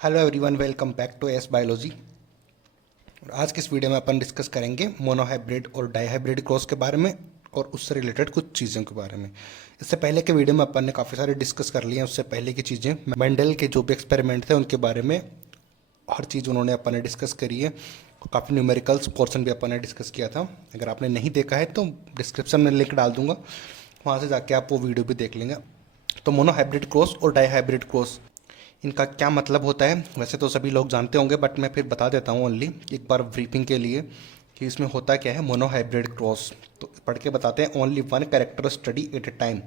Hello everyone, welcome back to S biology. और आज की इस वीडियो में अपन डिस्कस करेंगे मोनोहाइब्रिड और डाईहाइब्रिड क्रॉस के बारे में और उससे रिलेटेड कुछ चीज़ों के बारे में। इससे पहले के वीडियो में अपन ने काफ़ी सारे डिस्कस कर लिए हैं। उससे पहले की चीज़ें मेंडल के जो भी एक्सपेरिमेंट थे उनके बारे में हर चीज़ उन्होंने अपन ने डिस्कस करी है। काफ़ी न्यूमेरिकल्स पोर्शन भी अपन ने डिस्कस किया था। अगर आपने नहीं देखा है तो डिस्क्रिप्शन में लिंक डाल दूंगा, वहाँ से जाके आप वो वीडियो भी देख लेंगे। तो मोनोहाइब्रिड क्रॉस और डाईहाइब्रिड क्रॉस, इनका क्या मतलब होता है वैसे तो सभी लोग जानते होंगे, बट मैं फिर बता देता हूँ ओनली एक बार ब्रीफिंग के लिए कि इसमें होता क्या है। मोनोहाइब्रिड क्रॉस तो पढ़ के बताते हैं। Only one character study eight a time,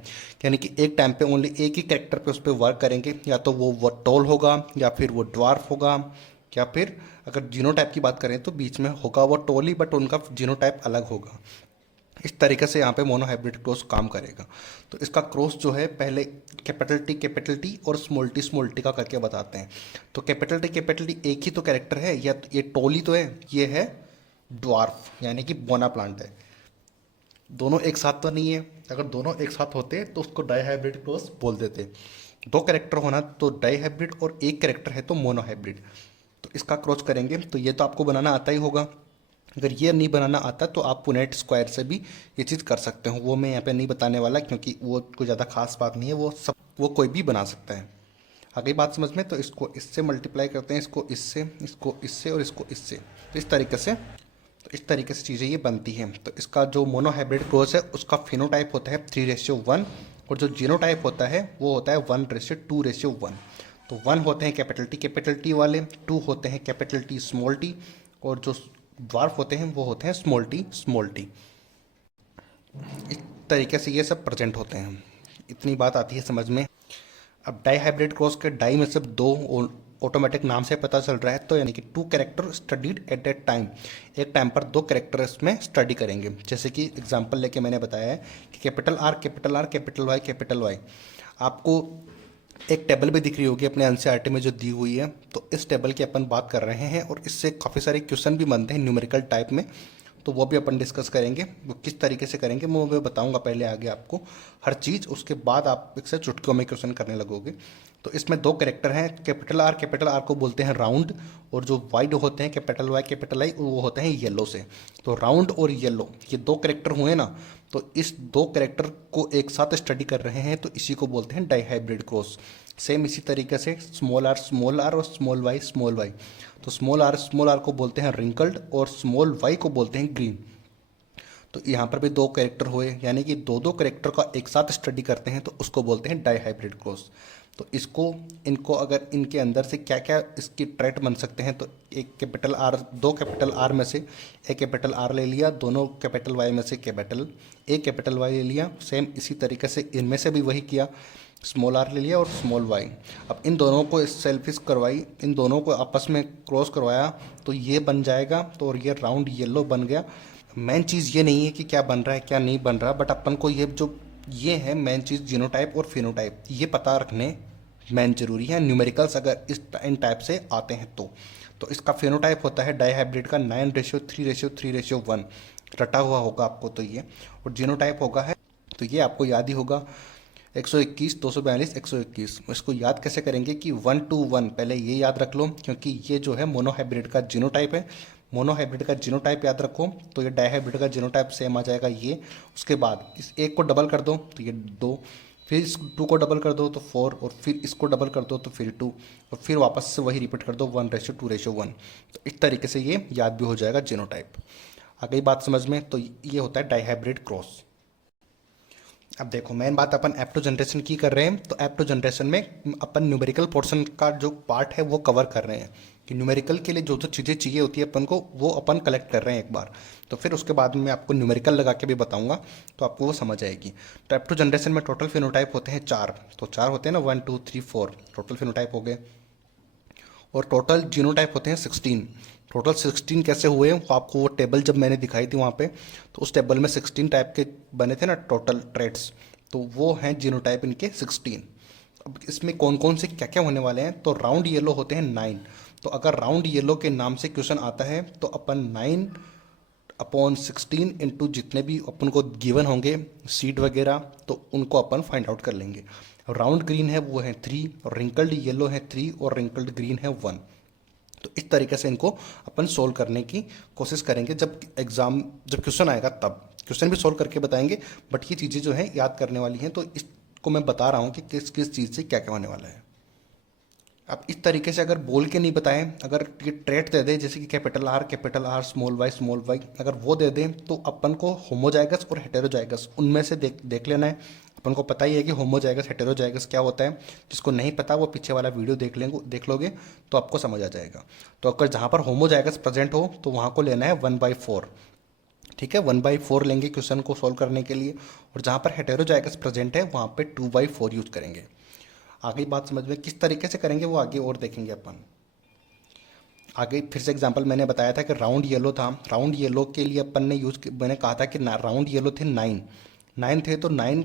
यानी कि एक टाइम पे ओनली एक ही कैरेक्टर पे उस पर वर्क करेंगे। या तो वो टॉल होगा, या फिर वो ड्वार्फ होगा, या फिर अगर जीनोटाइप की बात करें तो बीच में होगा वो टॉल ही, बट उनका जीनोटाइप अलग होगा। इस तरीके से यहाँ पे मोनोहाइब्रिड क्रॉस काम करेगा। तो इसका क्रॉस जो है पहले कैपिटल टी और स्मॉल टी का करके बताते हैं। तो कैपिटल टी एक ही तो कैरेक्टर है, या तो ये टोली तो है, ये है ड्वार्फ यानी कि बोना प्लांट है। दोनों एक साथ तो नहीं है। अगर दोनों एक साथ होते तो उसको डाईहाइब्रिड क्रॉस बोल देते। दो कैरेक्टर होना तो डाईहाइब्रिड, और एक कैरेक्टर है तो मोनोहाइब्रिड। तो इसका क्रॉस करेंगे तो ये तो आपको बनाना आता ही होगा। अगर ये नहीं बनाना आता तो आप पुनेट स्क्वायर से भी ये चीज़ कर सकते हो। वो मैं यहाँ पे नहीं बताने वाला क्योंकि वो कोई ज़्यादा खास बात नहीं है। वो कोई भी बना सकता है। आ गई बात समझ में? तो इसको इससे मल्टीप्लाई करते हैं, इसको इससे और इसको इससे। तो इस तरीके से चीज़ें ये बनती हैं। तो इसका जो मोनोहाइब्रिड क्रॉस है उसका फिनोटाइप होता है 3:1, और जो जीनोटाइप होता है वो होता है 1:2:1। तो 1 होते हैं कैपिटल टी वाले, 2 होते हैं कैपिटल टी स्मॉल टी, और जो ड्वार्फ होते हैं वो होते हैं स्मॉल टी। इस तरीके से ये सब प्रेजेंट होते हैं। इतनी बात आती है समझ में। अब डाई हाइब्रिड क्रॉस के डाई में सिर्फ दो ऑटोमेटिक नाम से पता चल रहा है, तो यानी कि two character studied at a time. एक टाइम पर दो कैरेक्टर इसमें स्टडी करेंगे। जैसे कि एग्जांपल लेके मैंने बताया है कि कैपिटल आर कैपिटल वाई। आपको एक टेबल भी दिख रही होगी अपने एनसीईआरटी में जो दी हुई है। तो इस टेबल की अपन बात कर रहे हैं, और इससे काफ़ी सारे क्वेश्चन भी बनते हैं न्यूमेरिकल टाइप में। तो वो भी अपन डिस्कस करेंगे। वो किस तरीके से करेंगे वो मैं बताऊंगा पहले आगे आपको हर चीज़। उसके बाद आप इससे चुटकियों में क्वेश्चन करने लगोगे। तो इसमें दो कैरेक्टर हैं। कैपिटल आर को बोलते हैं राउंड, और जो वाइड होते हैं कैपिटल आई वो होते हैं येलो से। तो राउंड और येलो ये दो कैरेक्टर हुए ना, तो इस दो कैरेक्टर को एक साथ स्टडी कर रहे हैं, तो इसी को बोलते हैं डाईहाइब्रिड क्रॉस। सेम इसी तरीके से स्मॉल आर और स्मॉल वाई। तो स्मॉल आर को बोलते हैं रिंकल्ड, और स्मॉल वाई को बोलते हैं ग्रीन। तो यहाँ पर भी दो कैरेक्टर हुए, यानी कि दो दो कैरेक्टर का एक साथ स्टडी करते हैं तो उसको बोलते हैं डाईहाइब्रिड क्रॉस। तो इनको अगर इनके अंदर से क्या क्या इसकी ट्रेट बन सकते हैं, तो एक कैपिटल आर, दो कैपिटल आर में से एक कैपिटल आर ले लिया, दोनों कैपिटल वाई में से एक कैपिटल वाई ले लिया। सेम इसी तरीके से इनमें से भी वही किया, स्मॉल आर ले लिया और स्मॉल वाई। अब इन दोनों को सेल्फिश करवाई, इन दोनों को आपस में क्रॉस करवाया, तो ये बन जाएगा। तो और ये राउंड येलो बन गया। मेन चीज़ ये नहीं है कि क्या बन रहा है क्या नहीं बन रहा, बट अपन को ये है मेन चीज़, जीनोटाइप और फिनोटाइप ये पता रखने मेन जरूरी है। न्यूमेरिकल्स अगर इन टाइप से आते हैं तो इसका फिनोटाइप होता है डाईहाइब्रिड का 9:3:3:1 रटा हुआ होगा आपको तो ये। और जीनोटाइप होगा है, तो ये आपको याद ही होगा 121 242 121। इसको याद कैसे करेंगे कि 1:1 पहले ये याद रख लो, क्योंकि ये जो है मोनोहाइब्रिड का जीनोटाइप है। मोनोहाइब्रिड का जीनोटाइप याद रखो तो ये डाईहाइब्रिड का जीनोटाइप सेम आ जाएगा ये। उसके बाद इस एक को डबल कर दो तो ये 2, फिर इस 2 को डबल कर दो तो 4, और फिर इसको डबल कर दो तो फिर 2, और फिर वापस से वही रिपीट कर दो 1:2:1। तो इस तरीके से ये याद भी हो जाएगा जीनोटाइप। आ गई बात समझ में? तो ये होता है डाईहाइब्रिड क्रॉस। अब देखो मेन बात अपन एप्टो जनरेशन की कर रहे हैं। तो एप्टो जनरेशन में अपन न्यूमेरिकल पोर्शन का जो पार्ट है वो कवर कर रहे हैं, कि न्यूमेरिकल के लिए जो जो चीज़ें चाहिए होती है अपन को वो अपन कलेक्ट कर रहे हैं एक बार। तो फिर उसके बाद में आपको न्यूमेरिकल लगा के भी बताऊंगा, तो आपको वो समझ आएगी। तो एप्टो जनरेशन में टोटल फिनोटाइप होते हैं 4। तो 4 होते हैं ना, 1 2 3 4 टोटल फिनोटाइप हो गए। और टोटल जीनोटाइप होते हैं 16। टोटल 16 कैसे हुए वो आपको वो टेबल जब मैंने दिखाई थी वहाँ पे, तो उस टेबल में 16 टाइप के बने थे ना टोटल ट्रेड्स, तो वो हैं जीनोटाइप इनके 16। अब इसमें कौन कौन से क्या क्या होने वाले हैं, तो राउंड येलो होते हैं 9। तो अगर राउंड येलो के नाम से क्वेश्चन आता है तो अपन 9 अपॉन 16 इंटू जितने भी अपन को गिवन होंगे सीड वगैरह, तो उनको अपन फाइंड आउट कर लेंगे। राउंड ग्रीन है वो है 3, और रिंकल्ड येलो है 3, और रिंकल्ड ग्रीन है 1। तो इस तरीके से इनको अपन सोल्व करने की कोशिश करेंगे। जब क्वेश्चन आएगा तब क्वेश्चन भी सोल्व करके बताएंगे, बट ये चीज़ें जो है याद करने वाली हैं, तो इसको मैं बता रहा हूँ कि किस किस चीज़ से क्या क्या होने वाला है। अब इस तरीके से अगर बोल के नहीं बताएं, अगर ये ट्रेट दे दे जैसे कि कैपिटल आर स्मॉल वाई, अगर वो दे दें तो अपन को होमोजाइगस और हेटेरोजाइगस उनमें से देख लेना है। अपन को पता ही है कि होमोजाइगस हेटेरोजाइगस क्या होता है। जिसको नहीं पता वो पीछे वाला वीडियो देख लोगे तो आपको समझ आ जाएगा। तो अगर जहाँ पर होमोजाइगस प्रेजेंट हो तो वहाँ को लेना है 1/4। ठीक है, 1/4 लेंगे क्वेश्चन को सोल्व करने के लिए, और जहाँ पर हेटेरोजाइगस प्रेजेंट है वहाँ पे 2/4 यूज करेंगे। आगे बात समझ में किस तरीके से करेंगे वो आगे और देखेंगे अपन। आगे फिर से एग्जांपल मैंने बताया था कि राउंड येलो था। राउंड येलो के लिए अपन ने मैंने कहा था कि राउंड येलो थे 9 थे, तो 9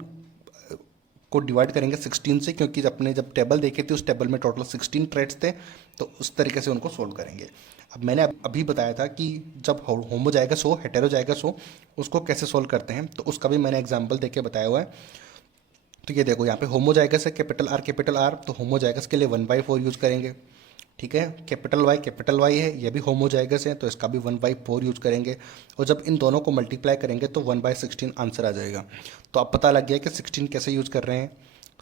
को डिवाइड करेंगे 16 से, क्योंकि जब टेबल देखे थे उस टेबल में टोटल 16 ट्रेड्स थे, तो उस तरीके से उनको सोल्व करेंगे। अब मैंने अभी बताया था कि जब होमोजाइगस हो हेटेरोजाइगस हो उसको कैसे सोल्व करते हैं, तो उसका भी मैंने एग्जाम्पल देके बताया हुआ है। तो ये देखो यहाँ पे होमोजाइगस है कैपिटल आर, तो होमोजाइगस के लिए 1/4 यूज करेंगे। ठीक है, कैपिटल वाई है, ये भी होमोजाइगस है, तो इसका भी 1/4 यूज करेंगे। और जब इन दोनों को मल्टीप्लाई करेंगे तो 1/16 आंसर आ जाएगा। तो अब पता लग गया कि 16 कैसे यूज कर रहे हैं।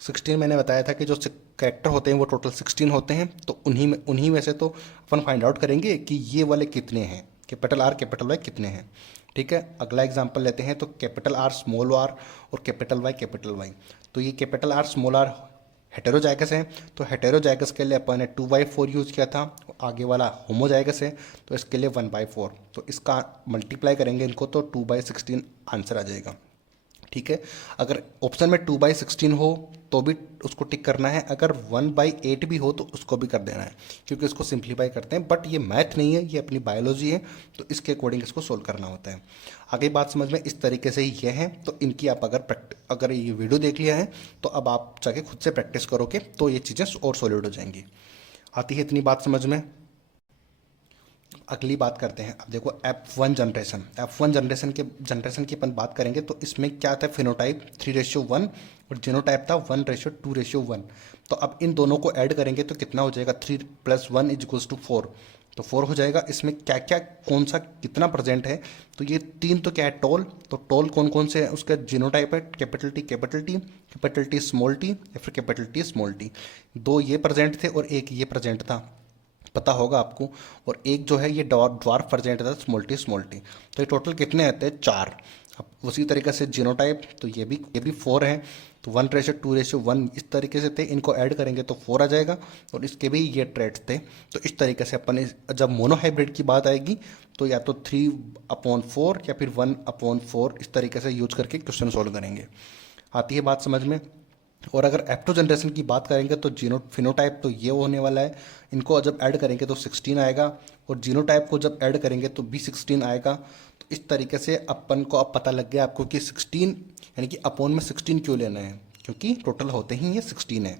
16 मैंने बताया था कि जो कैरेक्टर होते हैं वो टोटल 16 होते हैं, तो उन्हीं में से तो अपन फाइंड आउट करेंगे कि ये वाले कितने हैं, कैपिटल वाई कितने हैं। ठीक है, अगला एग्जांपल लेते हैं। तो कैपिटल आर स्मॉल आर और कैपिटल वाई, तो ये capital R small R heterozygous है, तो हेटेरोजाइगस के लिए अपन ने 2/4 यूज़ किया था। आगे वाला होमोजाइगस है तो इसके लिए 1/4, तो इसका मल्टीप्लाई करेंगे इनको तो 2/16 आंसर आ जाएगा। ठीक है, अगर ऑप्शन में 2/16 हो तो भी उसको टिक करना है, अगर 1/8 भी हो तो उसको भी कर देना है, क्योंकि इसको सिंप्लीफाई करते हैं। बट ये मैथ नहीं है, ये अपनी बायोलॉजी है, तो इसके अकॉर्डिंग इसको सोल्व करना होता है। आगे बात समझ में इस तरीके से ही ये है। तो इनकी आप अगर ये वीडियो देख लिया है तो अब आप जाके खुद से प्रैक्टिस करोगे तो ये चीज़ें और सॉलिड हो जाएंगी। आती है इतनी बात समझ में। अगली बात करते हैं। अब देखो F1 जनरेशन की अपन बात करेंगे, तो इसमें क्या था, फिनोटाइप 3:1 और जीनोटाइप था 1:2:1। तो अब इन दोनों को ऐड करेंगे तो कितना हो जाएगा, 3 + 1 = 4, तो 4 हो जाएगा। इसमें क्या क्या कौन सा कितना प्रेजेंट है, तो ये 3 तो क्या है, टोल। तो टोल कौन कौन से है, उसका जीनोटाइप है कैपिटल टी स्मॉल टी या फिर कैपिटल टी स्मॉल टी। 2 ये प्रेजेंट थे और एक ये प्रेजेंट था, पता होगा आपको। और एक जो है ये ड्वार्फ प्रेजेंट था स्मॉल टी। तो ये टोटल कितने आते हैं, 4। अब उसी तरीके से जीनोटाइप, तो ये भी 4 है, तो 1:2:1 इस तरीके से थे। इनको ऐड करेंगे तो 4 आ जाएगा, और इसके भी ये ट्रेड्स थे। तो इस तरीके से अपन जब मोनोहाइब्रिड की बात आएगी तो या तो 3/4 या फिर 1/4 इस तरीके से यूज करके क्वेश्चन सोल्व करेंगे। आती है बात समझ में। और अगर F2 जनरेशन की बात करेंगे तो फिनोटाइप तो ये होने वाला है, इनको जब ऐड करेंगे तो 16 आएगा, और जीनोटाइप को जब ऐड करेंगे तो भी 16 आएगा। तो इस तरीके से अपन को अब पता लग गया आपको कि 16 यानी कि अपॉन में 16 क्यों लेना है, क्योंकि टोटल होते ही ये 16 है।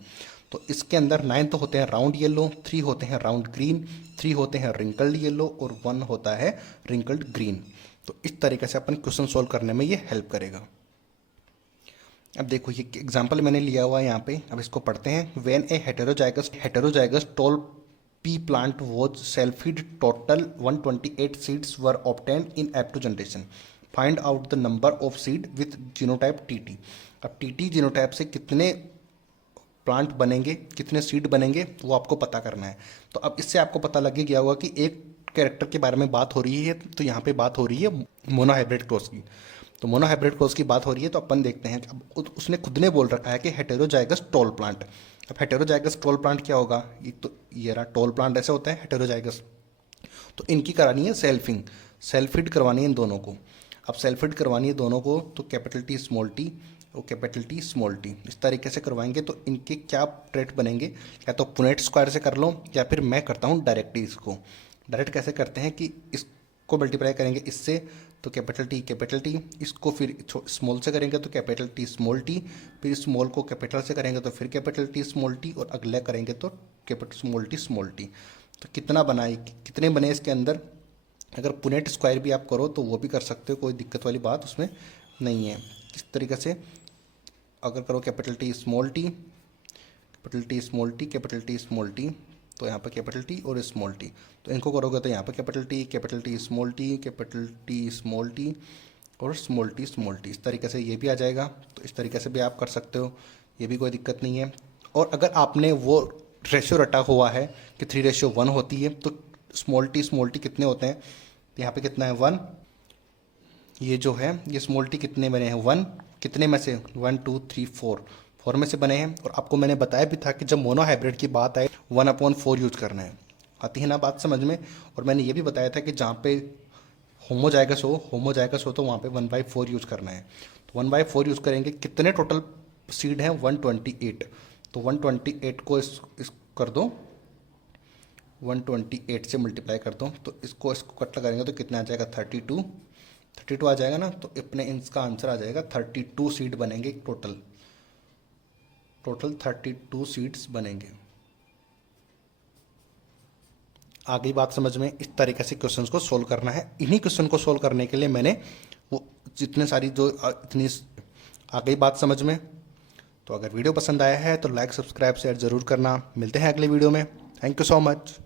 तो इसके अंदर 9 तो होते हैं राउंड येलो, 3 होते हैं राउंड ग्रीन, 3 होते हैं रिंकल्ड येलो, और 1 होता है रिंकल्ड ग्रीन। तो इस तरीके से अपन क्वेश्चन सोल्व करने में ये हेल्प करेगा। अब देखो ये एग्जाम्पल मैंने लिया हुआ है यहाँ पे, अब इसको पढ़ते हैं। When a heterozygous tall pea plant was selfed, total 128 seeds were obtained in F2 generation. Find out the number of seed with genotype TT। अब TT जीनोटाइप से कितने प्लांट बनेंगे, कितने सीड बनेंगे, वो आपको पता करना है। तो अब इससे आपको पता लग ही गया होगा कि एक कैरेक्टर के बारे में बात हो रही है, तो यहाँ पे बात हो रही है मोनोहाइब्रिड क्रॉस की। तो मोनोहाइब्रिड क्रॉस की बात हो रही है, तो अपन देखते हैं। अब उसने खुद ने बोल रखा है कि हेटेरोजाइगस टोल प्लांट। अब हेटेरोजाइगस टोल प्लांट क्या होगा, तो ये रहा टोल प्लांट, ऐसे होता है हेटेरोजाइगस। तो इनकी करानी है सेल्फिड करवानी है इन दोनों को। अब सेल्फिड करवानी है दोनों को, तो कैपिटल टी स्मॉल टी और कैपिटल टी स्मॉल टी इस तरीके से करवाएंगे। तो इनके क्या ट्रेट बनेंगे, या तो पुनेट स्क्वायर से कर लो, या फिर मैं करता हूँ डायरेक्टली इसको। डायरेक्ट कैसे करते हैं कि इसको मल्टीप्लाई करेंगे इससे, तो कैपिटल टी, इसको फिर स्मॉल से करेंगे तो कैपिटल टी स्मॉल टी, फिर स्मॉल को कैपिटल से करेंगे तो फिर कैपिटल टी स्मॉल टी, और अगला करेंगे तो कैपिटल स्मॉल टी। तो कितना बना, कितने बने इसके अंदर, अगर पुनेट स्क्वायर भी आप करो तो वो भी कर सकते हो, कोई दिक्कत वाली बात उसमें नहीं है। इस तरीके से अगर करो capital T small T, capital T small T, capital T small T, तो यहाँ पर कैपिटल टी और स्मॉल टी, तो इनको करोगे तो यहाँ पर capital T small T, capital T small T और स्मॉल टी, इस तरीके से ये भी आ जाएगा। तो इस तरीके से भी आप कर सकते हो, ये भी कोई दिक्कत नहीं है। और अगर आपने वो रेशियो रटा हुआ है कि 3:1 होती है, तो स्मॉल टी कितने होते हैं, तो यहाँ पे कितना है 1, ये जो है ये स्मॉल टी कितने बने हैं 1, कितने में से 1 2 3 4 में से बने हैं। और आपको मैंने बताया भी था कि जब मोनो हाइब्रिड की बात आए 1/4 यूज करना है। आती है ना बात समझ में। और मैंने ये भी बताया था कि जहाँ पे होमोजाइगस हो तो वहाँ पे 1/4 यूज़ करना है। तो 1/4 यूज़ करेंगे, कितने टोटल सीड हैं 128, तो 128 को इस कर दो, 128 से मल्टीप्लाई कर दो, तो इसको कट लगाएंगे तो कितना आ जाएगा 32 आ जाएगा ना। तो अपने इसका आंसर आ जाएगा 32 सीड बनेंगे टोटल 32 सीड्स बनेंगे। आगे बात समझ में, इस तरीके से क्वेश्चंस को सोल्व करना है। इन्हीं क्वेश्चन को सोल्व करने के लिए मैंने वो जितने सारी जो इतनी आ गई बात समझ में। तो अगर वीडियो पसंद आया है तो लाइक सब्सक्राइब शेयर ज़रूर करना। मिलते हैं अगले वीडियो में। Thank you so much.